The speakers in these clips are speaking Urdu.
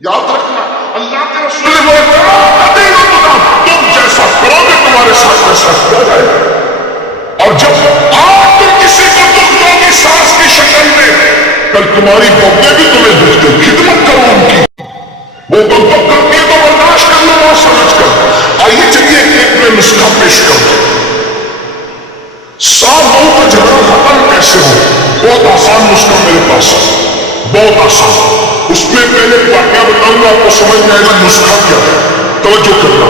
یاد رکھنا اللہ کے رسول نے تم جیسا کرو گے تمہارے ساتھ ویسا کیا جائے گا، اور جب آج تم کسی کو دکھ دو گی سانس کی شکل میں، کل تمہاری بہنیں بھی تمہیں دکھ دیں، خدمت کرو ان کی، وہ تو دکھ کرتی ہے تو برداشت کر لو بہت سمجھ کر۔ آئیے چلیے ایک میں نسخہ پیش کرو، 100 لوگوں کا جھگڑا ختم کیسے ہو، بہت آسان نسخہ میرے پاس ہے، بہت آسان۔ اس میں پہلے واقعہ بتاؤں گا، آپ کو سمجھ میں آئے گا نسخہ کیا ہے، توجہ کرنا۔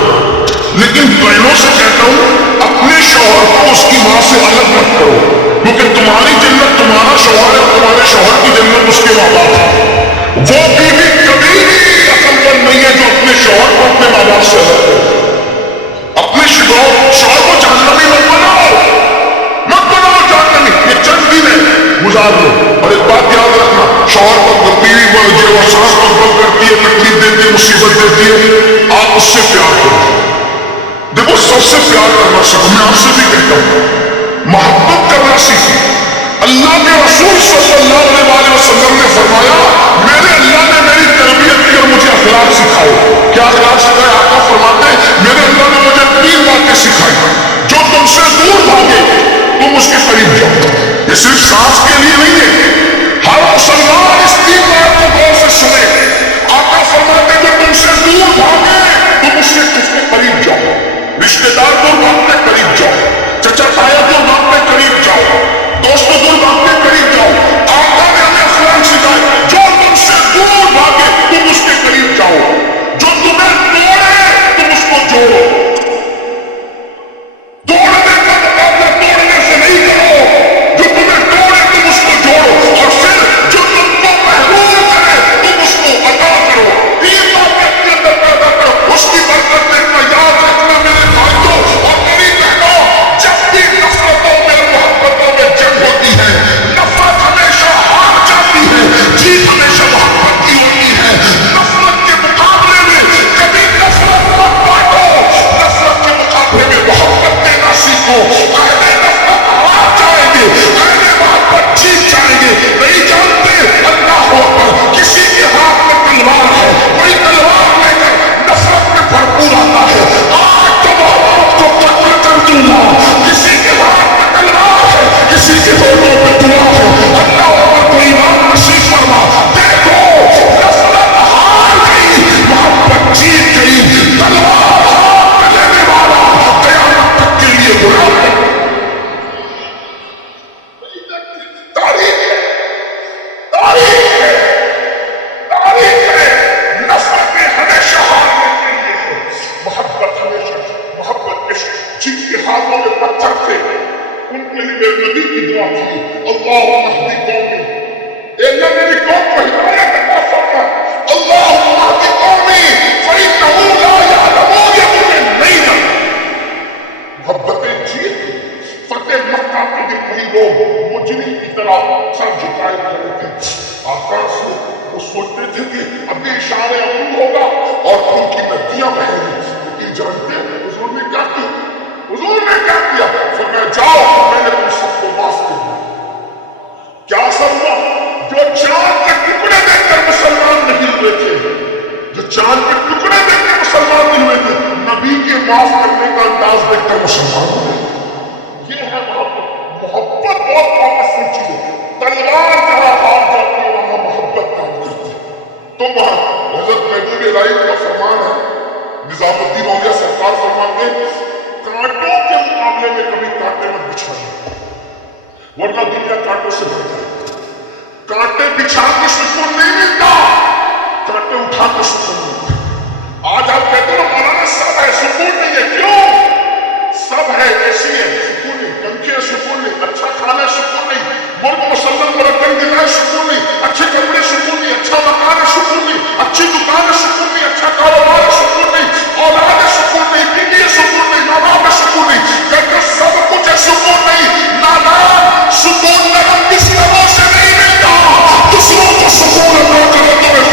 لیکن بہنوں سے کہتا ہوں اپنے شوہر کو اس کی ماں سے الگ مت کرو، کیونکہ تمہاری جنت تمہارا شوہر ہے، تمہارے شوہر کی جنت اس کے ماں باپ ہے۔ وہ بیوی کبھی بھی عقل مند نہیں ہے جو اپنے شوہر کو اپنے ماں باپ سے الگ کرے۔ اپنے شوہر کو جہنمی مت بناؤ، مت بناؤ جہنمی، یہ چند دن ہے گزار لو۔ اور ایک بات یاد رکھنا، شوہر پر بیوی پر جو سانس پر بند کرتی ہے، تکلیف دیتی ہے، مصیبت دیتی ہے، آپ اس سے پیار کرو۔ دیکھو سب سے پیار کرنا سیکھو، میں آپ سے بھی کہتا ہوں محبت کرنا سیکھیں۔ اللہ کے رسول صلی اللہ علیہ وسلم نے فرمایا میرے اللہ نے میری تربیت کی اور مجھے اخلاق سکھائے۔ کیا اخلاق سکھائے؟ آقا فرماتے ہیں میرے اللہ نے مجھے 3 باتیں سکھائی، جو تم سے دور بھاگے تم اس کے قریب جاؤ۔ یہ صرف سانس کے لیے نہیں ہے، ہر مسلمان اس 3 بات کو غور سے سنے۔ آقا فرماتے جو تم سے دور بھاگے تم اس کے قریب جاؤ، رشتے دار دور بھاگتے قریب جاؤ، چچا تایا دور بھاگتے قریب جاؤ، دوستوں دور بھاگتے قریب جاؤ۔ آقا نے ہمیں اخلاق سکھائے، جو تم سے دور بھاگے تم اس کے قریب جاؤ، جو تمہیں توڑے تم اس کو جوڑو۔ توڑنے کا مقابلہ توڑنے سے نہیں کرو، جو تمہیں توڑے تم اس کو جوڑو، اور پھر جو تم کو محروم کرے تم اس کو عطا کرو۔ 3 باتیں اپنے اندر پیدا کرو، اس کی برکت دیکھنا۔ یاد رکھنا میرے بھائیوں اور میری بہنوں، جب بھی نفرتوں میں محبتوں میں جنگ ہوتی ہے، نفرت ہمیشہ ہار جاتی ہے، جیت ہمیشہ محبت کی ہوتی ہے۔ نفرت کے مقابلے میں کبھی نفرت مت بانٹو، نفرت کے مقابلے میں محبت دینا سیکھو۔ اہل نفرت ہار جائیں گے، اہل محبت جیت جائیں گے۔ نہیں جانتے اللہ اکبر، کسی کے ہاتھ میں تلوار ہے، کوئی تلوار لے کر نفرت میں بھرپور آتا ہے، آج تو محبت کو قتل کر دوں گا۔ کسی کے ہاتھ میں تلوار ہے، کسی کے ہونٹوں پہ دعا ہے، اللہ اکبر کو ایمان نصیب فرما۔ دیکھو نفرت ہار گئی، محبت جیت گئی۔ تلوار ہاتھ میں لینے والا قیامت تک کے لیے غلام ہے۔ تاریخ ہے، تاریخ ہے، تاریخ ہے۔ نفرتیں ہمیشہ ہارنے کے لیے ہے، محبت ہمیشہ، محبت عشق جن کے ہاتھوں میں پتھر تھے ان کے لیے میرے نبی کی دعا تھی، اللہم اہدی قومی، اے اللہ میری قوم کو ہدایت عطا فرما، اللہم اہدی قومی فإنہم لا یعلمون، یہ مجھے نہیں جانتے۔ محبتیں جیت گئی۔ فتح مکہ کے دن وہی لوگ مجرم کی طرح سر جھکائے کھڑے تھے، آکاش سے وہ سوچتے تھے کہ ابھی اشارے ابو ہوگا اور ان کی ندیاں بہیں گی۔ لیکن جانتے حضور نے کیا کیا؟ حضور نے کیا کیا؟ فرمایا جاؤ میں نے تم سب کو معاف کر دیا۔ کیا اثر ہوا؟ جو چاند کے ٹکڑے دیکھ کر مسلمان نہیں ہوئے تھے، جو چاند کے ٹکڑے دیکھ کر مسلمان نہیں ہوئے تھے، نبی کے معاف کرنے کا انداز دیکھ کر مسلمان ہوئے۔ یہ ہے محبت۔ محبت بہت پاورفل چیز ہے۔ تلوار جہاں ہار جاتی ہے وہاں محبت کام کرتی ہے۔ تو وہاں حضرت محبوب الہی کا فرمان ہے، نظام الدین اولیاء سرکار فرماتے ہیں کانٹوں کے مقابلے میں کبھی کانٹے مت بچھانا، ورنہ دنیا کانٹوں سے بھر جائے گی۔ کانٹے بچھا کے سکون نہیں ملتا، کانٹے اٹھا کے سکون ملتا ہے۔ آج آپ کہتے ہو مولانا سب ہے سکون نہیں ہے، کیوں؟ سب ہے، ایسی ہے سکون نہیں، پنکھے سکون نہیں، اچھا کھانا سکون نہیں، مرغ مسلم مرکن دلائے سکون نہیں، اچھے کپڑے سکون نہیں، اچھا مکان سکون نہیں، اچھی دکان سکون نہیں، اچھا کاروبار سکون نہیں، اولاد سکون نہیں، بیوی سکون نہیں، ماں باپ سکون نہیں، کہتے سب کچھ ہے سکون نہیں۔ نانا سکون نرم بستروں سے نہیں ملتا، دوسروں کو سکون عطا کرو تمہیں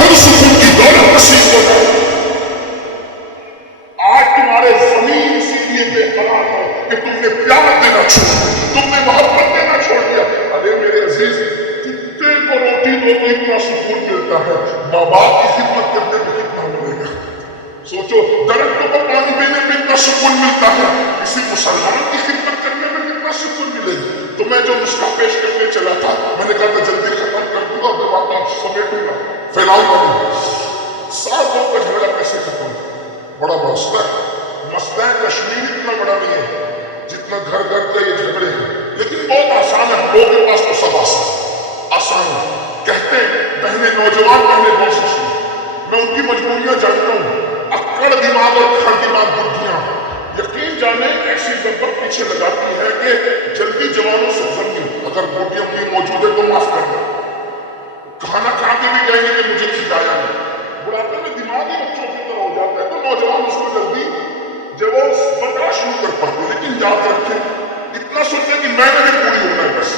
سوچو درختوں کو پانی دینے میں کتنا سکون ملتا ہے، کسی مسلمان کی خدمت کرنے میں کتنا سکون ملے گا۔ تو میں جو نسخہ پیش کرنے چلا تھا، میں نے کہا تھا جلدی ختم کر دوں گا، پھر واپس سمیٹوں گا، پھیلاؤں گا نہیں۔ ساتھ لوگوں کا جھگڑا کیسے ختم؟ بڑا مسئلہ ہے۔ مسئلہ کشمیر اتنا بڑا نہیں ہے جتنا گھر گھر کا یہ جھگڑے ہیں، لیکن بہت آسان ہے، ہم لوگوں کے پاس تو سب آسان ہے۔ کہتے ہیں پہلے نوجوان پہلے بہت سوچتے، میں ان کی مجبوریاں جانتا ہوں، اکڑ دماغ اور کھڑ دماغ بدھیاں یقین جانے ایسی لگبگ پیچھے لگاتی ہے کہ جلدی جوانوں سے ضرور اگر روٹی اپنی موجود ہے تو معاف کرنا، کھانا کھا کے بھی کہیں گے کہ مجھے کھلایا نہیں۔ بڑھاپے میں دماغ ہی بچوں کی طرح ہو جاتا ہے تو نوجوان اس کو جلدی جب وہ برداشت نہیں کر پاتے۔ لیکن یاد رکھیں، اتنا سوچیں کہ میں نے بھی پوری ہونا ہے، بس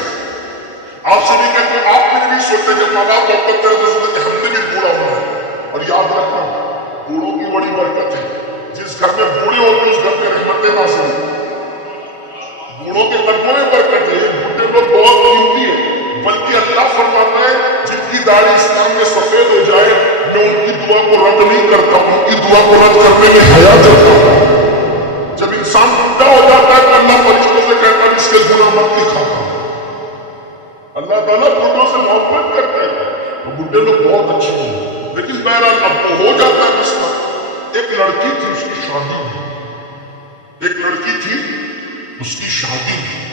آپ سے نہیں کہتے، آپ نے بھی سوچتے کہ ماں باپ محبت کرتے سوچتے کہ ہم نے بھی بوڑھا ہونا ہے۔ اور یاد رکھنا، بوڑھوں کی بڑی برکت ہے، جس گھر میں بوڑھے ہوتے ہیں اس گھر میں رحمتیں نازل ہیں، بوڑھوں کے قدموں میں برکت ہے۔ یہ بوڑھے لوگ بہت قیمتی ہے، بلکہ اللہ فرماتا ہے جن کی داڑھی اسلام میں سفید ہو جائے میں ان کی دعا کو رد نہیں کرتا ہوں، ان کی دعا کو رد کرنے میں حیا کرتا ہوں۔ جب انسان بوڑھا ہو جاتا ہے تو اللہ فرشتوں سے کہتا ہے اس کے گناہ مت لکھا۔ اللہ تعالیٰ بوڑھوں سے محبت کرتے ہیں، تو بوڑھے لوگ بہت اچھے ہیں، لیکن بہرحال اب وہ ہو جاتا ہے مسئلہ۔ ایک لڑکی تھی، اس کی شادی ہوئی، ایک لڑکی تھی اس کی شادی ہوئی،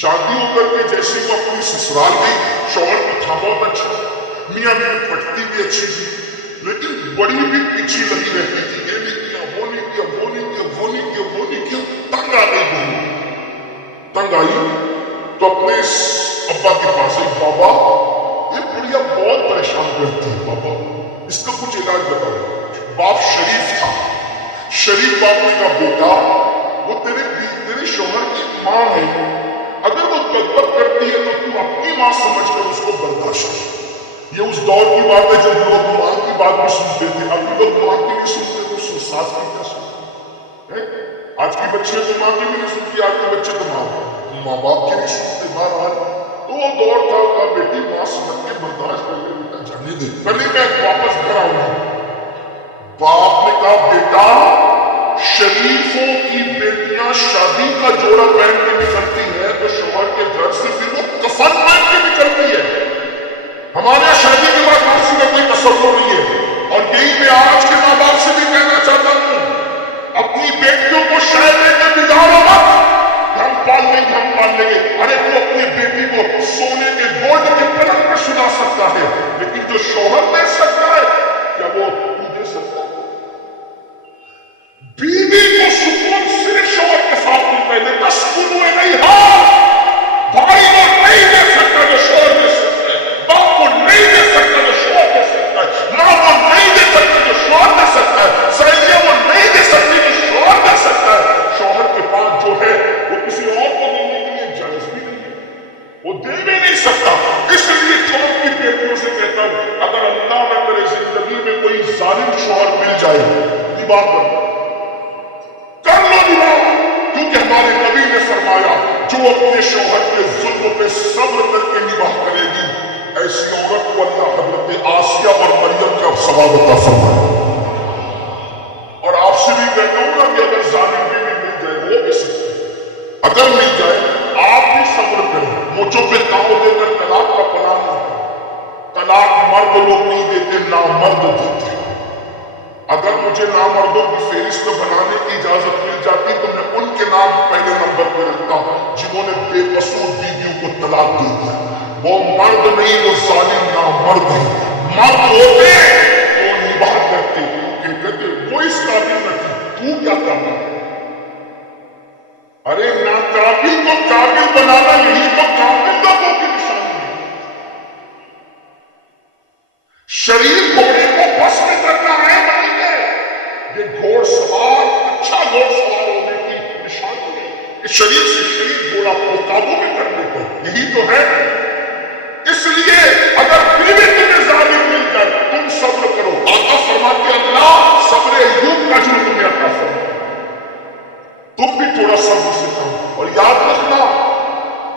شادی ہو کر کے جیسے وہ اپنی سسرال گئی، شوہر کو تھا بہت اچھا، میاں بیوی پٹتی بھی اچھی تھی، لیکن بڑی بھی پیچھے لگی رہتی تھی، یہ نہیں کیا، وہ نہیں کیا، وہ نہیں کیا، وہ نہیں کیا، وہ نہیں کیا۔ تنگ آ گئی بہن، تنگ آئی تو اپنے ابا کے پاس ایک، بابا یہ بڑھیا بہت پریشان کرتی ہے، بابا اس کا کچھ علاج بتاؤ۔ باپ شریف تھا، شریف باپ نے کہا بیٹا وہ تیرے شوہر کی ماں ہے، اگر وہ بد کرتی ہے تو تم اپنی ماں سمجھ کر اس کو برداشت کر۔ یہ اس دور کی بات ہے جب لوگ ماں کی بات بھی سنتے تھے، اب لوگ ماں کی بھی سنتے تو اس ساس کی کیا سنتے؟ آج کی بچے تو ماں کی بھی نہیں سنتی، آج کے بچے تو ماں باپ کی بھی سنتے۔ بہرحال تو وہ دور تھا، کہا بیٹی ماں سمجھ کے برداشت کر کے بیٹا جانے دے، پہلے میں واپس گھر آؤں گا۔ باپ نے کہا بیٹا شریفوں کی بیٹیاں شادی کا جوڑا پہن کے نکلتی ہے تو شوہر کے گھر سے پھر وہ کفن پہن کے نکلتی ہے۔ ہمارے یہاں شادی کے بعد واپسی کا کوئی تصور نہیں ہے، اور یہی میں آج کے ماں باپ سے بھی کہنا چاہتا ہوں، اپنی بیٹیوں کو شاید لے کے بگاڑو مت، ہم پال لیں گے، ہم پال لیں گے۔ ارے وہ اپنی بیٹی کو سونے کے گولڈ کے پلنگ پر سلا سکتا ہے، لیکن جو شوہر دے سکتا ہے کیا وہ دے سکتا ہے؟ بیوی کو سکون صرف شوہر کے ساتھ ملتا ہے، لیکن سکون ہوئے نہیں، بھائی کو نہیں دے سکتا جو شوہر دے سکتا ہے، باپ کو نہیں دے سکتا جو شوہر دے سکتا ہے، ماں کو نہیں دے سکتا جو شوہر دے سکتا ہے، سہیلیاں وہ نہیں دے سکتی جو شوہر دے سکتا ہے۔ شوہر کے پاس جو ہے وہ کسی اور کو دینے کے لیے جائز بھی نہیں ہے، وہ دے بھی نہیں سکتا۔ اس لیے تھوڑ کی بیٹیوں سے کہتا ہوں، اگر اللہ نہ کرے زندگی میں کوئی ظالم شوہر مل جائے، نبھا کر لو نبھا، کیونکہ ہمارے نبی نے فرمایا جو اپنے شوہر کے ظلم پہ صبر کر کے نباہ کرے گی، ایسی عورت کو اللہ حضرت آسیہ اور مریم کا ثواب عطا فرمائے۔ اور آپ سے بھی کہتا ہوں نا کہ اگر ظالم بیوی مل جائے، وہ بھی سکتے، اگر مل جائے آپ بھی صبر کریں، مجھوں پہ داؤ دے کر طلاق کا پلان نہ کریں۔ طلاق مرد لوگ نہیں دیتے، نامرد دیتے۔ اگر مجھے نامردوں کی فہرست بنانے کی اجازت مل جاتی تو میں ان کے نام پہلے نمبر پہ رکھتا جنہوں نے بے قصور بیویوں کو طلاق دے دیا۔ وہ مرد نہیں، وہ ظالم نامرد ہے۔ مرد ہوتے تو نباہ کرتے، کہتے وہ اس قابل نہ تھی، تو کیا کرنا؟ ارے ناقابل کو قابل بنانا یہی تو قابل لوگوں کی نشانی ہے۔ شریر گھوڑے کو بس میں کرنا ہے، یہ گھوڑ سوار اچھا گھوڑ سوار ہونے کی نشانی ہے کہ شریر سے شریر گھوڑا کو قابو میں کرنے کو، یہی تو ہے۔ اس لیے اگر بیوی تمہیں ظالم مل جائے تم صبر کرو، آقا فرماتے اللہ صبر ایوب کا جو تمہیں عطا فرمائے، تم بھی تھوڑا صبر سکھاؤ۔ اور یاد رکھنا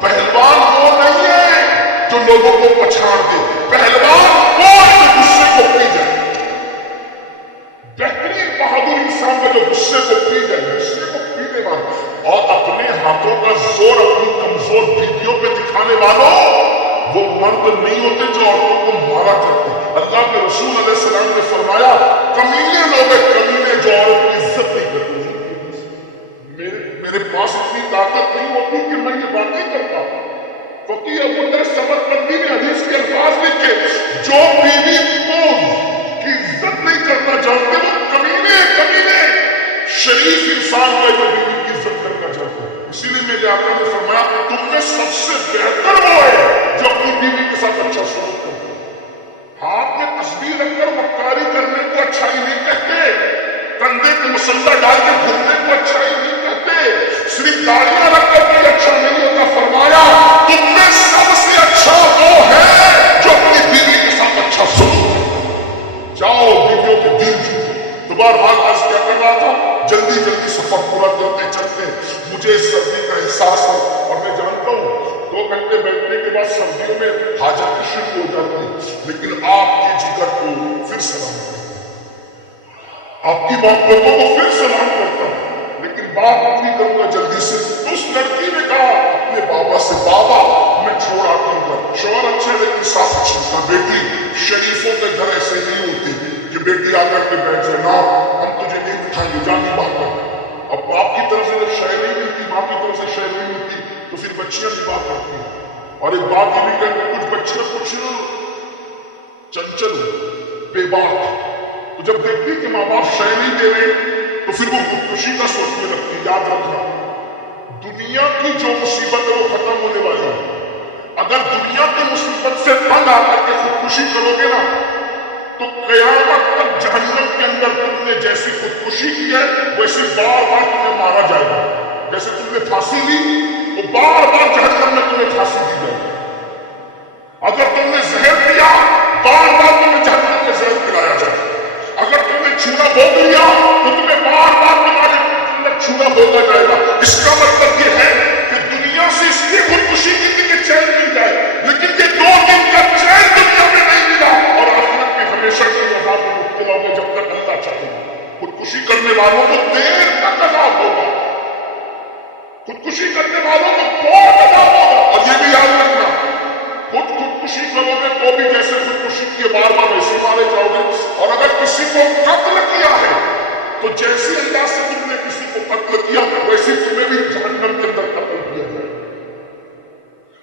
پہلوان وہ نہیں ہے جو لوگوں کو پچھاڑ دے، پہلوان وہ جو غصے کو پی جائے۔ بہترین بہادر تو نہیں ہوتے جو عورتوں کو مارا کرتے. اللہ کے رسول علیہ السلام نے فرمایا کمینے لوگ ہیں کمینے جو عورت کی عزت نہیں کرتے. میرے پاس اتنی طاقت نہیں ہوتی کہ میں یہ باتیں کرتا. فقیہ ابو در سمرقندی نے حدیث کے الفاظ لکھے جو بیوی کو کی عزت نہیں کرنا چاہتے وہ کمینے کمینے. شریف انسان ہے جو بیوی کی عزت کرنا چاہتا ہے. اسی لیے میرے آقا نے فرمایا تم میں سب سے بہتر وہ ہے جو اپنی بیوی کے ساتھ اچھا سلوک کرتا ہے. ہاتھ میں تسبیح رکھ کر مکاری کرنے کو اچھائی نہیں کہتے. کندھے پہ مسلح ڈال کے گھومنے کو اچھائی نہیں کہتے. صرف داڑیاں رکھ کر بھی اچھا نہیں ہوتا. فرمایا تم میں سب سے اچھا وہ ہے جو اپنی بیوی کے ساتھ اچھا سلوک کرتا ہے. جاؤ بیویوں کے دل جیتو. دوبارہ آج کیا کر رہا تھا جلدی جلدی سفر پورا کرتے چلتے. مجھے سردی کا احساس ہے اور میں جانتا ہوں 2 گھنٹے بیٹھنے کے بعد سردیوں میں حاجت شروع ہو جاتی ہے. لیکن آپ کی جگر کو پھر سلام کرتا ہوں. آپ کی محبتوں کو پھر سلام کرتا ہوں. لیکن بات پوری کروں گا جلدی سے. اس لڑکی نے کہا اپنے بابا سے بابا میں چھوڑ آتا ہوں گا. شوہر اچھا لیکن ساس اچھی تھا. بیٹی شریفوں کے گھر ایسے نہیں ہوتے کہ بیٹی آ کر کے بیٹھ جائے. نا ہم تجھے نہیں اٹھائیں گے جانی بات کر. اب باپ کی طرف سے جب شے نہیں ملتی ماں کی طرف سے شے نہیں ملتی تو پھر بچیاں کی بات کرتی ہیں. اور ایک بات یہ بھی کہتے ہیں کچھ بچیاں کچھ چنچل بے بات تو جب دیکھتی کہ ماں باپ شے نہیں دے رہے تو پھر وہ خودکشی کا سوچنے لگتی. یاد رکھنا دنیا کی جو مصیبت ہے وہ ختم ہونے والی ہے. اگر دنیا کی مصیبت سے تنگ آ کر کے خودکشی کرو گے نا تو قیامت تک جہنم کے اندر تم نے جیسی خودکشی کی ہے ویسے بار بار تمہیں مارا جائے گا. جیسے تم نے پھانسی لی تو بار بار جہنم میں تمہیں پھانسی دی جائے گی. اگر تم نے زہر پیا بار بار تمہیں جہنم میں زہر پلایا جائے گا. اگر تم نے چھونا بھوگ لیا تو تمہیں بار بار تمہارے چھونا بھوگا جائے گا. اس کا مطلب یہ ہے کہ دنیا سے اس لیے خودکشی کی تھی کہ چین مل جائے. لیکن یہ 2 دن کا چین دنیا میں نہیں ملا اور آخرت میں ہمیشہ کے عذاب میں مبتلا ہوگے جب تک اللہ چاہے. خودکشی کرنے والوں کو دیر تک عذاب ہوگا. خودکشی کرنے والوں کو بہت عذاب ہوگا. اور یہ بھی یاد رکھنا خودکشی کرو گے تو بھی جیسے خودکشی کیے بار بار ویسے مارے جاؤ گے. اور اگر کسی کو قتل کیا ہے تو جیسی انداز سے تم نے کسی کو قتل کیا ویسے تمہیں بھی جہنم کے اندر قتل کیا جائے.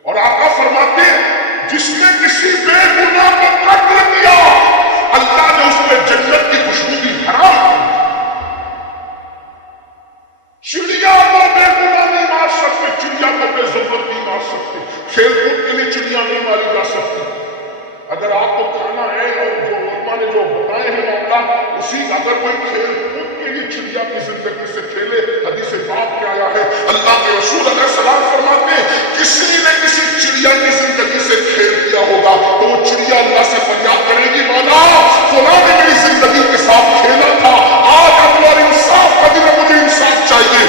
اور آقا فرماتے ہیں جس نے کسی بے گناہ کو قتل کیا اللہ نے اس پہ جنت کی خوشبو کی حرام کی. چڑیا کو بے گناہ نہیں مار سکتے. چڑیا کو بے ضرورت نہیں مار سکتے. کھیل کود کے لیے چڑیا نہیں ماری جا سکتی. اگر آپ کو کھانا ہے اور جو علماء نے جو بتائے ہیں معاملہ اسی اگر کوئی کھیل کود کے لیے چڑیا کی زندگی سے کھیلے حدیث پاک میں آیا ہے اللہ کے رسول علیہ السلام فرماتے ہیں کسی نے کسی چڑیا کی زندگی سے کھیل کیا ہوگا تو وہ چڑیا اللہ سے فریاد کرے گی مولا فلاں نے میری زندگی کے ساتھ کھیلا تھا آج ہمارے انصاف کا دن مجھے انصاف چاہیے.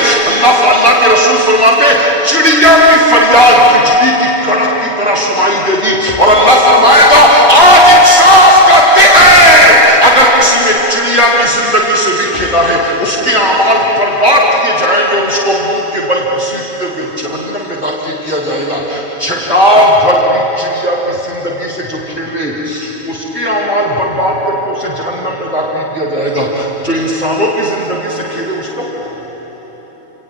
اللہ کے رسول فرماتے ہیں چڑیا کی فریاد بجلی کی کڑک کی طرح سنائی دے گی اور اللہ فرمائے گا آج انصاف کا دن ہے. اگر کسی نے چڑیا کی زندگی سے بھی کھیلا ہے اس کے اعمال برباد کیے جائیں گے. اس کو منہ کے بل گھسیٹتے ہوئے جہنم میں داخل کیا جائے گا. چھٹار بھر کی چڑیا کی زندگی سے جو کھیلے اس کے اعمال برباد کر کے اسے جہنم میں داخل کیا جائے گا. جو انسانوں کی زندگی سے کھیلے اس کو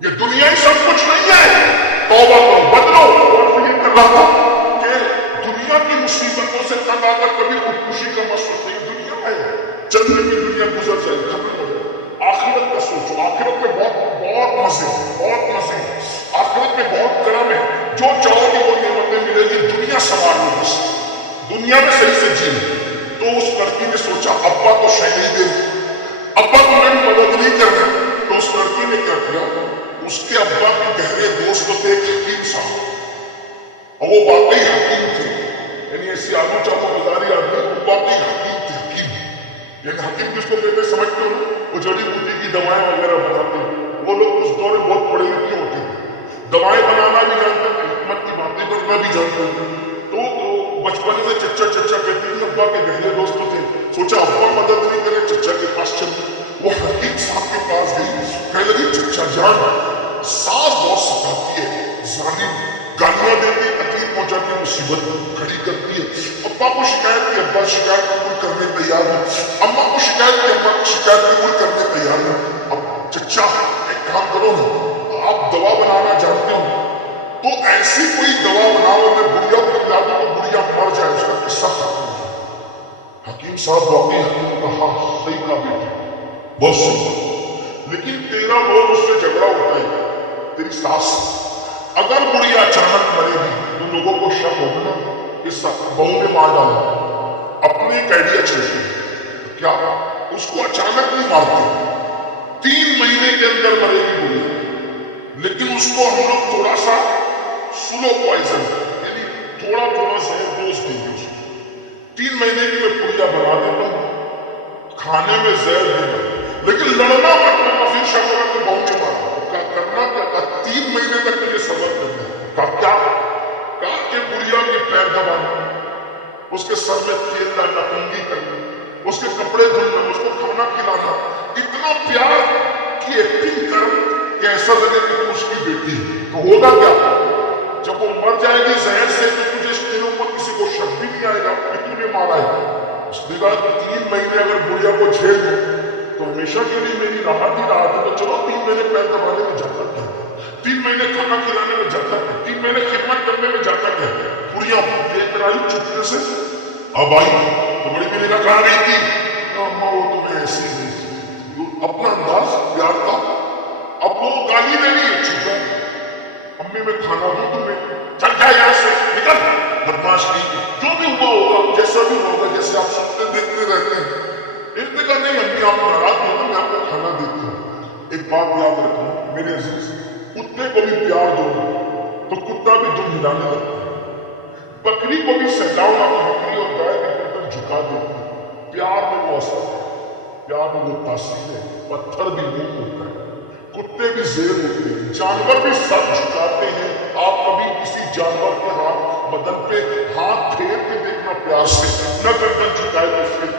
یہ دنیا ہی سب کچھ نہیں ہے. توبہ کرو بدلو. اور یہ کر رہا تھا کہ دنیا کی مصیبتوں سے تنگ آ کر کبھی خودکشی کا مقصد نہیں. دنیا ہے چند دن کی دنیا گزر جائے ختم ہو جائے. آخرت کا سوچو. آخرت میں بہت مزے بہت مزے. آخرت میں بہت کرم ہے. جو چاہو گے وہ نعمتیں ملے گی. دنیا سنبھال لو بس. دنیا میں صحیح سے جی. تو اس لڑکی نے سوچا ابا تو شہید دے ابا تو میری مدد نہیں کر رہے. تو اس لڑکی نے کیا کیا اس کے ابا کے گہرے دوست تھے ایک حکیم صاحب اور وہ واقعی حکیم تھے. یعنی ایسی آلو چاپا مزاری آدمی وہ واقعی حکیم تھے. حکیم یعنی حکیم کس کو کہتے سمجھتے ہو وہ جڑی بوٹی کی دوائیں وغیرہ بناتے ہیں. وہ لوگ اس دور میں بہت پڑھے لکھے ہوتے ہیں. دوائیں بنانا بھی جانتے ہیں حکمت کی باتیں کرنا بھی جانتے ہیں. تو بچپن میں چچا کہتے ہیں ابا کے گہرے دوست تھے. سوچا ابا مدد نہیں کرے چچا کے پاس چلے. وہ حکیم صاحب کے پاس گئی. کہنے لگی چچا جان ساس بہت ستاتی ہے ظالم گالیاں دیتی تکلیف پہنچاتی مصیبت کھڑی کرتی ہے. اماں کو شکایت کی، اماں کو شکایت قبول کرنے تیار ہے۔ اب چچا ایک کام کرو نا، آپ دوا بنانا جانتے ہو تو ایسی کوئی دوا بناؤ میں بڑھیا کو پلا دوں تو بڑھیا مر جائے، اس کا قصہ ختم ہو جائے۔ حکیم صاحب واقعی حکیم کا ہاں صحیح کہا بیٹا، بہت صحیح، لیکن تیرا روز اس سے جھگڑا ہوتا ہے، تیری ساس اگر بڑھیا اچانک مرے گی تو لوگوں کو شک ہوگا نا اس بہو نے مار ڈالا، اپنے ایک آئیڈیا چھوڑتے کیا اس کو اچانک نہیں مارتے، 3 مہینے کے اندر مرے گی بڑھیا، لیکن اس کو ہم لوگ تھوڑا سا سلو پوائزن یعنی تھوڑا تھوڑا سا ڈوز دیں گے، اس کو 3 مہینے کی میں پڑھیا بنا دیتا ہوں، کھانے میں زہر دینا، لیکن لڑنا مت کرنا، پھر شک ہوگا کہ بہو نے مارا، کرنا کیا تھا 3 مہینے تک مجھے صبر کرنا ہے، کہا کہ بڑھیا کے پیر دبانا، اس کے سر میں تیل ڈالنا، کنگھی کرنا، اس کے کپڑے دھلنا، اس کو کھانا کھلانا، اتنا پیار کی ایکٹنگ کر کہ ایسا لگے کہ اس کی بیٹی ہے، تو ہوگا کیا جب وہ مر جائے گی زہر سے تو تجھے اس دنوں پر کسی کو شک بھی نہیں آئے گا کہ تو نے مارا ہے۔ اس نے کہا کہ 3 مہینے اگر بڑھیا کو جھیل دوں تو ہمیشہ کے لیے میری راحت ہی راحت ہے، تو چلو 3 مہینے پیر دبانے میں جاتا کیا، 3 مہینے کھانا کھلانے میں جاتا کیا، 3 مہینے خدمت کرنے میں جاتا کیا۔ بڑھیا لے کر آئی چپکے سے، اب آئی تو بڑی میرے کا کہا رہی تھی اماں وہ تمہیں ایسی نہیں، اپنا انداز پیار کا، اب وہ گالی دے رہی ہے، چھوٹا امی میں کھانا دوں تمہیں، چل جائے یہاں سے نکل، بدماش کی جو بھی ہوا ہوگا جیسا بھی ہوگا جیسے آپ سنتے دیکھتے رہتے ہیں۔ اتنے کا نہیں امی آپ ناراض ہو تو میں آپ کو کھانا دیتی ہوں، ایک بات یاد رکھنا میرے عزیز، کتے کو بھی پیار دو تو کتا بھی دم ہلانے لگتا ہے، بکری کو بھی سہلاؤ نہ تو بکری اور گائے کے گردن جھکا دیتی ہے، پیار میں وہ اثر ہے، پیار میں وہ تاثیر ہے، پتھر بھی منہ ہوتا ہے، کتے بھی زیر ہوتے ہیں، جانور بھی سر جھکاتے ہیں، آپ کبھی کسی جانور کے ہاتھ بدن پہ ہاتھ پھیر کے دیکھنا پیار سے، نہ گردن جھکائے تو پھر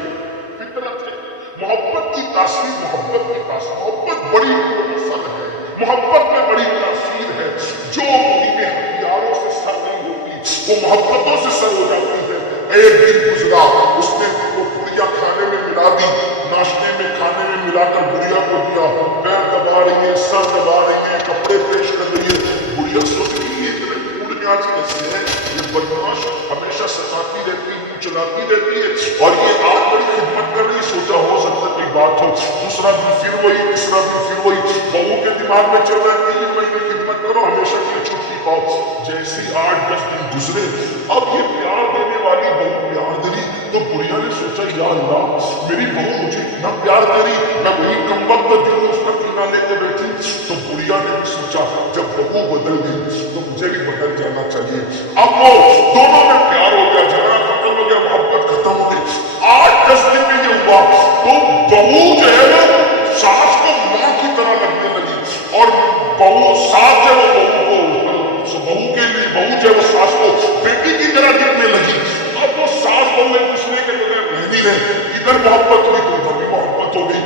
فطرت ہے۔ محبت کی تاثیر، محبت کی تاثیر، محبت بڑی اثر ہے، محبت میں بڑی تاثیر ہے، جو ان ہتھیاروں سے سر نہیں ہوتی وہ محبتوں سے سر ہو جاتی ہے۔ ایک دن گزرا، اس نے وہ بڑھیا کھانے میں ملا دی، ناشتے میں کھانے میں ملا کر بڑھیا کو دیا، پیر دبا رہی ہے، سر دبا رہی ہے، کپڑے پیش کر رہی ہے، بڑھیا سوچ رہی ہے اتنے ٹوٹ میاج کیسے ہیں، یہ بدماش ہمیشہ ستاتی رہتی ہے، منہ چلاتی رہتی ہے، اور یہ آج بڑی خدمت کر رہی، سوچا ہو سکتا ہے کوئی بات ہو، دوسرا دن پھر وہی، تیسرا دن پھر وہی، بہو کے دماغ میں چل رہا ہے 3 مہینے خدمت کرو ہمیشہ کے لیے چھٹی پاؤ، جیسی 8-10 دن گزرے، اب یہ پیار دینے والی بہو پیار دے رہی، تو بڑھیا نے سوچا یا اللہ میری بہو مجھے اتنا پیار دے رہی، میں وہی کم وقت دن اس کا کیوں نہ لے کے بیٹھی، تو بڑھیا نے سوچا جب بہو بدل گئی تو مجھے بھی بدل جانا چاہیے، اب وہ دونوں میں پیار ہو گیا، جھگڑا ختم ہو گیا، محبت ختم ہو گئی، 8-10 دن میں یہ ہوا تو بہو جو ہے وہ ساس کو ماں کی طرح لگنے لگی، اور بہو ساس جو ہے وہ بہو کے لیے بہو جو ہے وہ ساس کو بیٹی کی طرح دکھنے لگی، اب وہ ساس بہو ایک دوسرے کے بغیر رہ نہیں رہے، ادھر محبت ہوئی تو ادھر بھی محبت ہو گئی،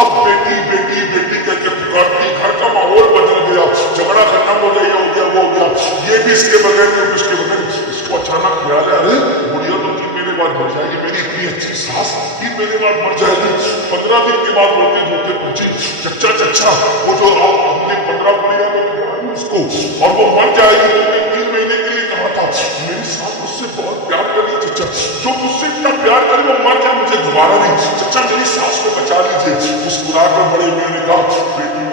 اب بیٹی بیٹی بیٹی کہہ کے پکارتی، گھر کا ماحول بدل گیا، جھگڑا ختم ہو گیا، ہو گیا وہ ہو گیا، یہ بھی اس کے بغیر وہ اس کے بغیر، اس کو اچانک خیال ہے ارے بڑھیا تو 3 مہینے بعد مر جائے گی، میری اتنی اچھی ساس 3 مہینے بعد مر جائے گی، 15 دن کے بعد روتے دھوتے پوچھی چچا چچا وہ جو ہم نے 15 بڑھیا تو اس کو اور وہ مر جائے گی، تو نے 3 مہینے کے لیے کہا تھا، میری ساس مجھ سے بہت پیار کری چچا، جو مجھ سے اتنا پیار کری وہ مر جائے مجھے دوبارہ نہیں، چچا میری ساس کو بچا لیجیے، مسکرا کر بڑے میاں نے کہا بیٹی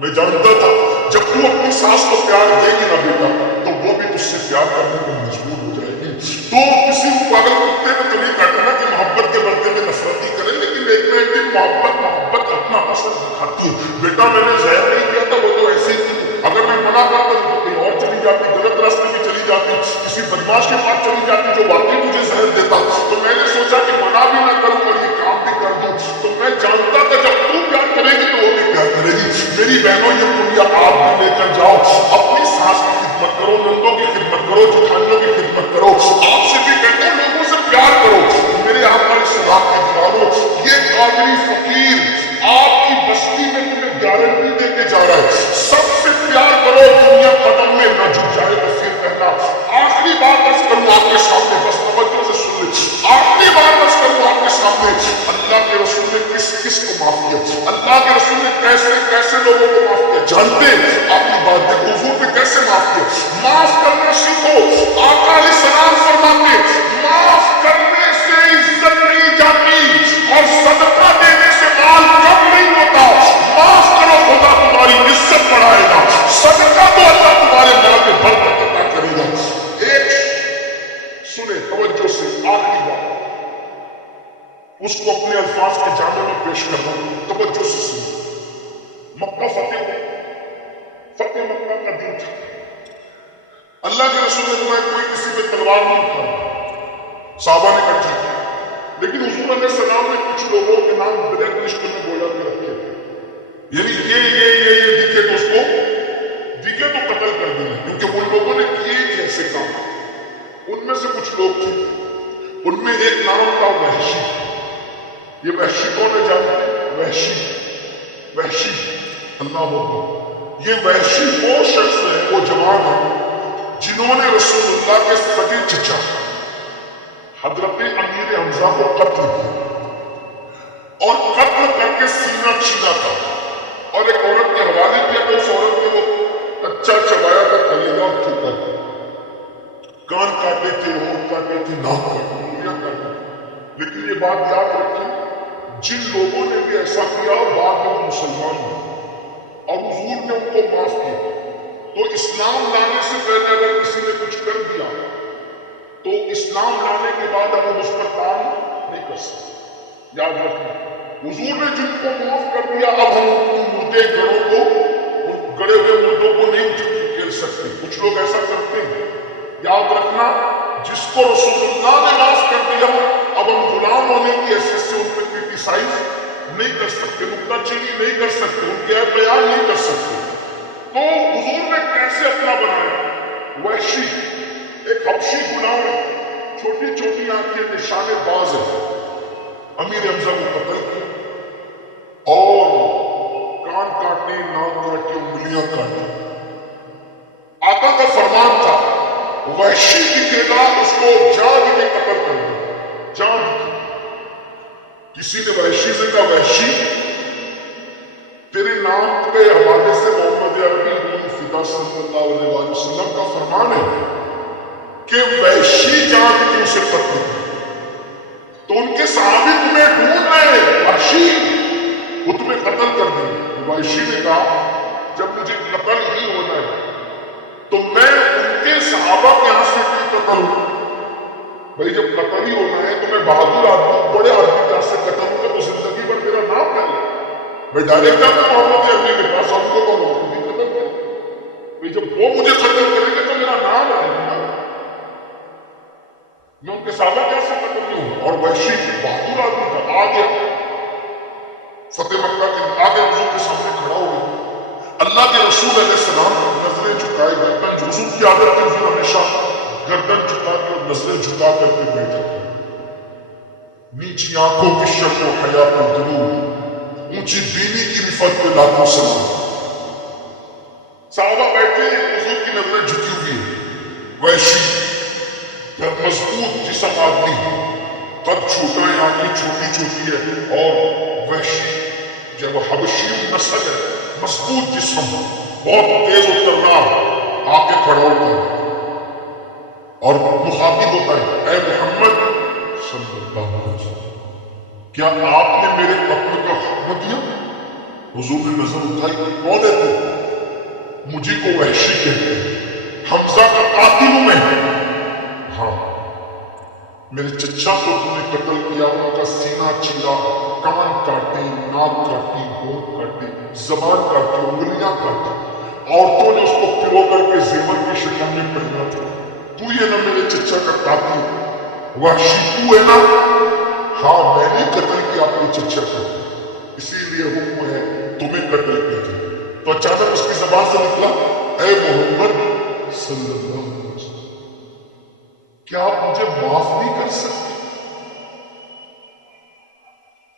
میں جانتا تھا جب تو اپنی ساس کو پیار دے گی نا بیٹا تو وہ بھی تجھ سے پیار کرنے کو مجبور ہو جائے گی، تو کسی پاگل کتے کو تو نہیں کہتا نا کہ محبت کے بدلے میں نفرت ہی کرے، لیکن ایک نہ ایک دن محبت اپنا اثر دکھاتی ہے، بیٹا میں نے زہر نہیں کیا تھا وہ تو ایسے ہی، اگر میں منع کرتا تو کہیں اور چلی جاتی، غلط راستے میں چلی جاتی، کسی بدماش کے پاس چلی جاتی جو واقعی مجھے زہر دیتا، تو میں نے سوچا کہ منع بھی نہ کروں اور یہ کام بھی کر دوں، تو میں جانتا تھا جب تو پیار کرے گی تو وہ بھی پیار کرے گی، میری بہنوں یہ پوریا آپ بھی لے کر جاؤ، اپنی ساس کی خدمت کرو، نندوں کی خدمت کرو، جٹھانیوں کی خدمت کرو، آپ سے بھی کہتے ہیں لوگوں سے پیار کرو، میرے آپ پر اسلام کے دارو، یہ قادری فقیر آپ کی بستی میں تمہیں گارنٹی دے کے جا رہا ہے، سب سے پیار کرو، دنیا قدم میں نہ جھک جائے تو پھر کہنا، آخری بات بس کروں آپ کے سامنے، بس توجہ سے سن لیں، آخری بات بس کروں آپ کے سامنے، اللہ کے رسول نے کس کس کو معاف کیا، اللہ کے رسول نے کیسے کیسے لوگوں کو معاف کیا، جانتے آپ کی بات دیکھو حضور نے کیسے معاف کیا۔ معاف کرنا سیکھو، آقا علیہ السلام فرماتے معاف کرنے سے عزت نہیں جاتی اور صدقہ دینے سے مال کم نہیں ہوتا، معاف کرو خدا تمہاری عزت بڑھائے گا، صدقہ تو اللہ تمہارے مال میں برکت عطا کرے گا۔ ایک سنے توجہ سے آخری بات، اس کو اپنے الفاظ کے جامع میں پیش کرنا، توجہ سے سنیں۔ مکہ فتح مکہ کا دن تھا، اللہ کے رسول نے فرمایا کوئی کسی پہ تلوار نہیں اٹھانا، صحابہ نے کہا ٹھیک ہے، لیکن حضور علیہ السلام نے کچھ لوگوں کے نام بلیک لسٹ میں گویا کے رکھے تھے، یعنی یہ دکھے تو اس کو دکھے تو قتل کر دینا، کیونکہ وہ لوگوں نے کیے ایسے کام۔ ان میں سے کچھ لوگ تھے، ان میں ایک نام تھا وحشی۔ یہ وحشی کون ہے جانتے؟ وحشی اللہ اکبر، یہ وحشی وہ شخص ہے، وہ جوان ہے جنہوں نے رسول اللہ کے سگے چچا حضرت امیر حمزہ کو قتل کیا اور قتل کر کے سینہ چھینا تھا، اور ایک عورت کے حوالے کیا تو اس عورت نے وہ کچا چبایا تھا، کلیجہ ٹھوکا تھا، کان کاٹے تھے، ہونٹ کاٹے تھے، ناک کاٹے، انگلیاں کاٹے تھے۔ لیکن یہ بات یاد رکھیں، جن لوگوں نے بھی ایسا کیا بعد میں وہ مسلمان ہوئے اور حضور نے ان کو معاف کیا۔ تو اسلام لانے سے پہلے اگر کسی نے کچھ کر دیا تو اسلام لانے کے بعد ہم اس پر کام نہیں کر سکتے، یاد رکھنا۔ حضور نے جن کو معاف کر دیا اب ہم ان مردے گڑوں کو، گڑے ہوئے مردوں کو نہیں کھیل سکتے۔ کچھ لوگ ایسا کرتے ہیں، یاد رکھنا جس کو رسول اللہ نے معاف کر دیا اب ہم غلام ہونے کی حیثیت سے ان پہ کرٹیسائز نہیں کر سکتے، نکتہ چینی نہیں کر سکتے، ان کے بیان نہیں کر سکتے۔ تو حضور نے کیسے اپنا بنایا؟ وحشی ایک حبشی غلام ہے، چھوٹی چھوٹی آنکھیں، نشان باز ہے، امیر حمزہ کو قتل کیا اور کان کاٹے، ناک کاٹے، انگلیاں کاٹے۔ آقا کا فرمان تھا وحشی دکھے گا اس کو جان کے قتل کر دو، جان کی۔ کسی نے وحشی سے کہا وحشی تیرے نام کے حوالے سے محمد عربی فدا صلی اللہ علیہ وسلم کا فرمان ہے کہ وحشی جان کی اسے قتل کر، تو ان کے صحابی تمہیں ڈھونڈ رہے ہیں، وحشی وہ تمہیں قتل کر دیں گے۔ وحشی نے کہا جب مجھے قتل ہی ہونا ہے تو میں ان کے صحابہ کے یہاں سے کیوں قتل ہوں؟ بھائی جب قتل ہی ہونا ہے تو میں بہادر آدمی بڑے آدمی کے یہاں سے قتل ہوں گا تو زندگی بھر میرا نام نہ لے، میں ڈائریکٹ آتا محمد عربی کے پاس آپ کو کہوں گا مجھے قتل کریں، بھائی جب وہ مجھے قتل کریں گے تو میرا نام آئے گا، میں ان کے صحابہ کے یہاں سے قتل نہیں ہوں۔ اور وحشی بہادر آدمی تھا، آ گیا فتح مکہ کے آگے حضور کے سامنے کھڑا ہو گیا۔ اللہ کے رسول علیہ السلام نظریں جھکائے، گردن، حضور کی عادت ہے حضور ہمیشہ گردن جھکا کے اور نظریں جھکا کر کے بیٹھا، نیچی آنکھوں کی شرم و حیا پر درود، اونچی بینی کی رفت پہ لاکھوں سلام۔ صحابہ بیٹھے ہیں، حضور کی نظریں جھکی ہوئی ہیں۔ وحشی مضبوط جسم آدمی ہے، قد چھوٹا ہے، آنکھیں چھوٹی چھوٹی ہے، اور وحشی جب حبشی نسل ہے، مضبوط جسم، بہت تیز و ترار، آ کے کھڑا ہوتا ہے اور مخاطب ہوتا ہے، اے محمد صلی اللہ علیہ وسلم کیا آپ نے میرے قتل کا حکم دیا؟ حضور نے نظر اٹھائی، کون ہے تو؟ مجھے کو وحشی کہتے ہیں، حمزہ کا قاتل ہوں میں۔ ہاں میرے چچا کو تم نے قتل کیا، ان کا سینہ چیرا، کان کاٹے، ناک کاٹی، ہونٹ کاٹے، زبان کاٹی، انگلیاں کاٹی، عورتوں نے اس کو پھرو کر کے زیور کی شکل میں پہنا تھا۔ تو یہ نا میرے چچا کا قاتل، وحشی تو ہے نا؟ ہاں میں نے قتل کیا اپنے چچا کو، اسی لیے حکم ہے تمہیں قتل کیا جائے۔ تو اچانک اس کی زبان سے نکلا، اے محمد صلی اللہ علیہ وسلم کیا آپ مجھے معاف نہیں کر سکتے؟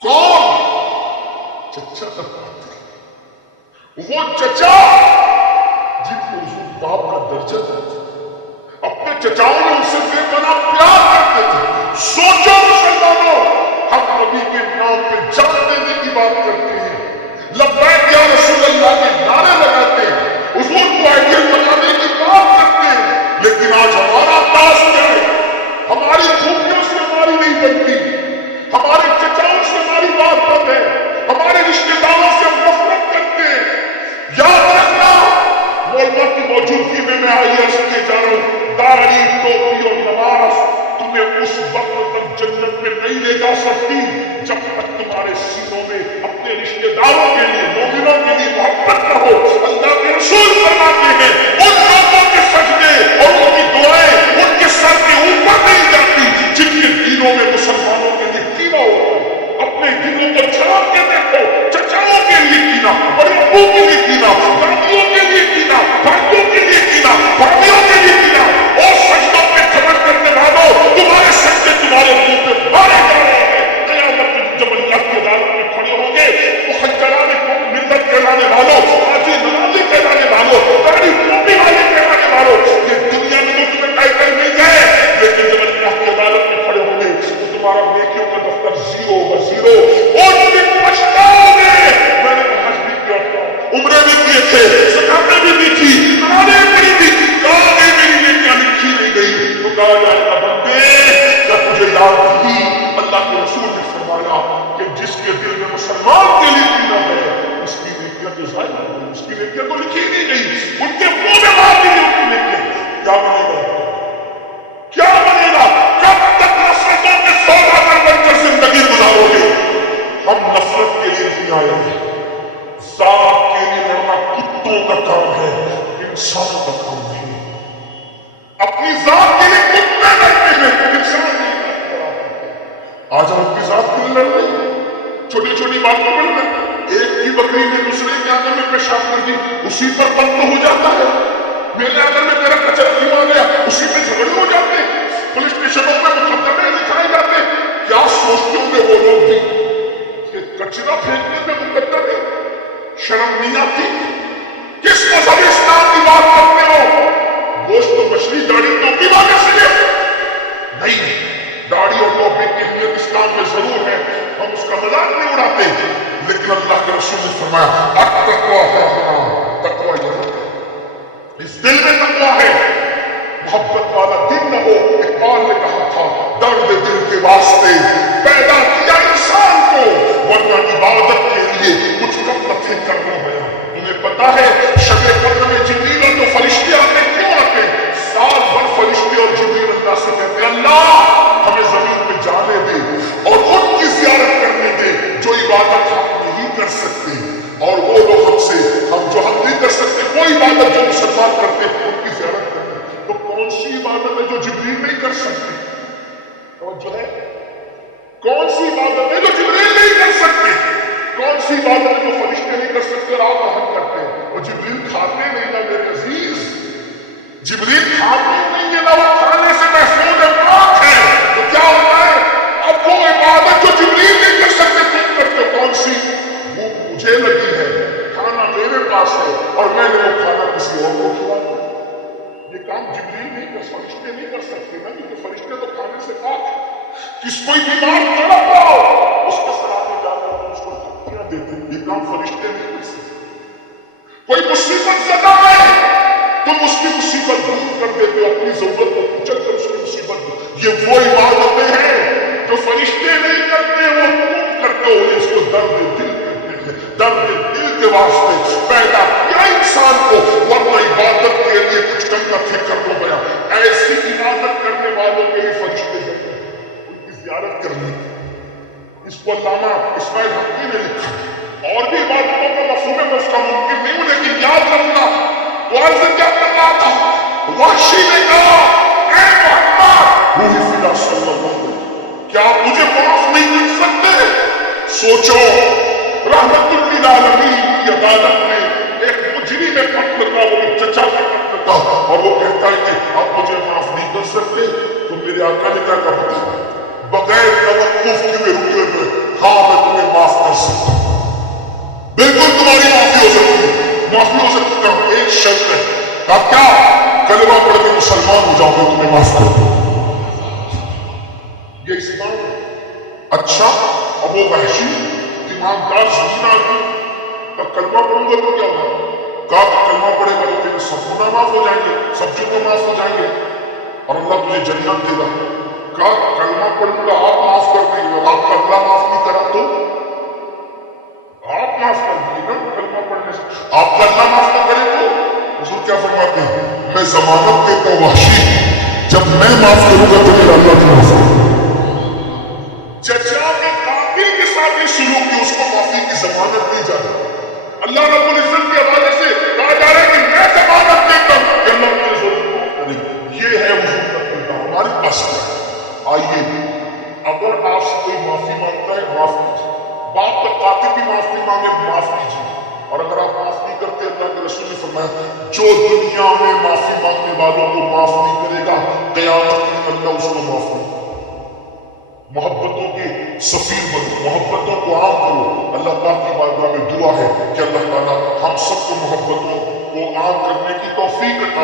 کون؟ چچا کا قاتل، وہ چچا جن کو حضور باپ کا درجہ دیتے، اپنے چچاؤں نے ان سے بے پناہ پیار کرتے تھے۔ سوچو مسلمانوں، ہم نبی کے نام پہ جان دینے کی بات کرتے ہیں، لبیک یا رسول اللہ کے نعرے لگاتے ہیں، حضور کو آئیڈیل بنانے کی بات کرتے ہیں، لیکن آج ہمارا انداز کیا ہے؟ ہماری پھوپھیوں سے ہماری نہیں بنتی، ہمارے چچاؤں سے ہماری بات بند ہے، ہمارے رشتے داروں سے ہم نفرت کرتے ہیں۔ یاد رکھنا، مولوی کی موجودگی میں آئی عرض کیے جا رہا ہوں، داڑھی ٹوپی اور نماز تمہیں اس وقت تک جنت میں نہیں لے جا سکتی جب تک تمہارے سینوں میں اپنے رشتے داروں کے لیے، مومنوں کے لیے محبت نہ ہو۔ اللہ کے رسول فرماتے ہیں ان لوگوں کے سجدے اور ان کی دعائیں ان کے سر کے اوپر نہیں جاتی جن کے دلوں میں مسلمانوں کے لیے کینہ ہوتا ہے۔ اپنے دلوں کو جھانک کے دیکھو، چچاؤں کے لیے کینہ، بڑے ابو کے لیے کینہ، دادیوں کے لیے کینہ، بھائیوں کے لیے کینہ، بھابھیوں کے لیے کینہ، اور سجدوں پہ خبر کرنے والوں تمہارے سجدے تمہارے منہ پہ مارے جا رہے ہیں۔ قیامت میں جب اللہ کی عدالت میں کھڑے ہوں گے، محجران قوم ملت کہلانے والوں، حاجی نمازی کہلانے والوں، داڑھی ٹوپی والے کہلانے والوں، یہ دنیا میں تو تمہیں ٹائٹل مل جائے، لیکن جب اللہ کی عدالت میں کھڑے ہوں گے تو تمہارا نیکیوں کا دفتر زیرو ہوگا، زیرو۔ اس دن پچھتاؤ گے، میں نے حج بھی کیا تھا، عمرے بھی کیے تھے، زکاتیں بھی دی تھی، نمازیں پڑھی تھی، کہاں گئی میری نیکیاں لکھی نہیں گئی؟ تو کہا جائے گا بندے کیا تجھے یاد نہیں؟ اللہ کے رسول نے فرمایا کہ جس کے دل میں مسلمان کے لیے کینہ ہے اس کی نیکیاں تو ظاہر ہو گئی، اس کی نیکیاں تو لکھی نہیں گئی، ان کے منہ میں مار دی گئی ان کی نیکیاں۔ کیا بنے گا؟ کیا بنے گا؟ کب تک نفرتوں کے سوداگر بن کر زندگی گزارو گے؟ ہم نفرت کے لیے نہیں آئے ہیں، ذات کے لیے لڑنا کتوں کا کام ہے، انسان کا کام نہیں۔ اپنی ذات کے لیے کتنے لڑتے ہیں، انسان نہیں لڑتا۔ آج ہم اپنی ذات کے لیے لڑ رہے ہیں، چھوٹی چھوٹی باتوں پر لڑ، ایک کی بکری نے دوسرے کے آنگن میں پیشاب کر دی، اسی پر تنگ ہو جاتا ہے۔ میرے آنگن میں میرا کچرا کیوں آ گیا، اسی پہ جھگڑے ہو جاتے ہیں، پولیس اسٹیشنوں میں مقدمے دکھائے جاتے ہیں۔ کیا سوچتے ہوں گے وہ لوگ بھی کہ کچرا پھینکنے میں مقدمے؟ شرم نہیں آتی؟ کس مذہب اسلام کی بات کرتے ہو؟ گوشت و مچھلی داڑھی ٹوپی والے سے لے نہیں، داڑھی اور ٹوپی کی اہمیت اسلام میں ضرور ہے، ہم اس کا مذاق نہیں اڑاتے، لیکن اللہ کے رسول نے فرمایا التقویٰ ہاہنا، تقویٰ یہاں ہے، اس دل میں تقویٰ ہے۔ محبت والا دل نہ ہو، اقبال نے کہا تھا درد دل کے واسطے پیدا کیا انسان کو، ورنہ عبادت کے لیے کچھ کم تھے کرنا ہے۔ تمہیں پتا ہے شب قدر میں جبریل اور تو فرشتے آتے کیوں آتے؟ سال بھر فرشتے اور جبریل اللہ سے کہتے اللہ ہمیں زمین پہ جانے دے اور ان کی زیارت کرنے دے جو عبادت ہم نہیں کر سکتے، اور وہ لوگ ہم جو ہم نہیں کر سکتے، وہ عبادت جو مسلمان کرتے ہیں ان کی زیارت کرتے ہیں۔ تو کون سی عبادت ہے جو جبریل نہیں کر سکتے؟ اور جو ہے کون سی عبادت ہے جو جبریل نہیں کر سکتے؟ کون سی عبادت ہے جو فرشتے نہیں کر سکتے اور آپ ہم کرتے ہیں؟ وہ جبریل کھاتے نہیں نا میرے عزیز، جبریل کھاتے نہیں ہے نا، وہ کھانے سے محفوظ ہے، پاک ہے۔ تو کیا ہوتا ہے اب وہ عبادت جو جبریل نہیں کر سکتے تم کرتے، کون سی؟ وہ مجھے لگی ہے، کھانا میرے پاس ہے اور میں نے وہ کھانا کسی اور کو کھلایا۔ یہ کام جبریل نہیں کر، فرشتے نہیں کر سکتے نا، کیونکہ فرشتے تو کھانے سے پاک ہے۔ کس کوئی بیمار تڑپ ہو اس کے سامنے جا کر اس کو تھپیاں دیتے، یہ کام فرشتے نہیں کر سکتے۔ کوئی مصیبت زدہ ہے تم اس کی مصیبت دور کر دیتے ہو، اپنی ضرورت کو کچل کر اس کی مصیبت دور۔ یہ وہ عبادتیں ہیں جو فرشتے نہیں کرتے، وہ تم کرتے ہو، اس کو درد دل کہتے ہیں۔ درد دل کے واسطے پیدا کیا انسان کو، ورنہ عبادت کے لیے کچھ کم کا فکر ہو گیا۔ ایسی عبادت کرنے والوں کے لیے فرشتے ہیں، ان کی زیارت کرنی۔ اس کو علامہ اسماعیل حقی نے لکھا، اور بھی عبادتوں کا مفہوم اس کا ممکن نہیں، لیکن یاد رکھنا وہ عرض کیا کر رہا تھا، وحشی نے کہا اے محمد روح فدا صلی اللہ علیہ وسلم، کیا آپ مجھے معاف نہیں کر سکتے؟ سوچو رحمت للعالمین کی عدالت میں ایک مجرم قتل کا، وہ چچا کا قتل کا، اور وہ کہتا ہے کہ آپ مجھے معاف نہیں کر سکتے؟ تو میرے آقا نے کیا کہا، بغیر توقف کیے رکے ہوئے ہاں میں تمہیں معاف کر سکتا ہوں، بالکل تمہاری معافی ہو سکتی ہے، معافی ہو سکتی ہے، ایک شرط ہے، کہا کیا؟ کلمہ پڑھ کے مسلمان ہو جاؤ گے تمہیں معاف کر دوں۔ یہ اسلام ہے۔ اچھا اب وہ وحشی ایماندار سچنا آدمی کا کلمہ پڑھوں گا تو کیا ہوگا؟ کہا کلمہ پڑھے گا تو تیرے سب گناہ معاف ہو جائیں گے، سب جرم معاف ہو جائیں گے اور اللہ تجھے جنت دے گا۔ کہا کلمہ پڑھوں گا آپ معاف کر دیں گے، آپ کا اللہ معاف نہیں کرا تو آپ معاف کر دیے نا کلمہ پڑھنے سے، آپ کا اللہ معاف نہ کرے تو حضور کیا فرماتے ہیں؟ میں ضمانت دیتا ہوں وحشی جب میں معاف کروں گا تو میرا اللہ بھی معاف کرے گا۔ چچا کے قاتل کے ساتھ یہ سلوک کی اس کو معافی کی ضمانت دی جائے، اللہ رب العزت کے حوالے سے کہا جا رہا ہے کہ میں ضمانت دیتا ہوں کہ اللہ تیرے ظلم کو معاف کرے گا۔ یہ ہے حضور کا کلمہ ہمارے پاس ہے۔ آئیے اگر آپ سے کوئی معافی مانگتا ہے معاف کیجیے، باپ کا قاتل بھی معافی مانگے معاف کیجیے، اور اگر آپ معاف نہیں کرتے اللہ کے رسول نے فرمایا جو دنیا میں معافی مانگنے والوں کو معاف نہیں کرے گا قیامت کے دن اللہ اس کو معاف کرے گا۔ محبتوں کے سفیر بنو، محبتوں کو عام کرو۔ اللہ پاک کی بارگاہ میں دعا ہے کہ اللہ تعالیٰ ہم سب کو محبتوں کو عام کرنے کی توفیق عطا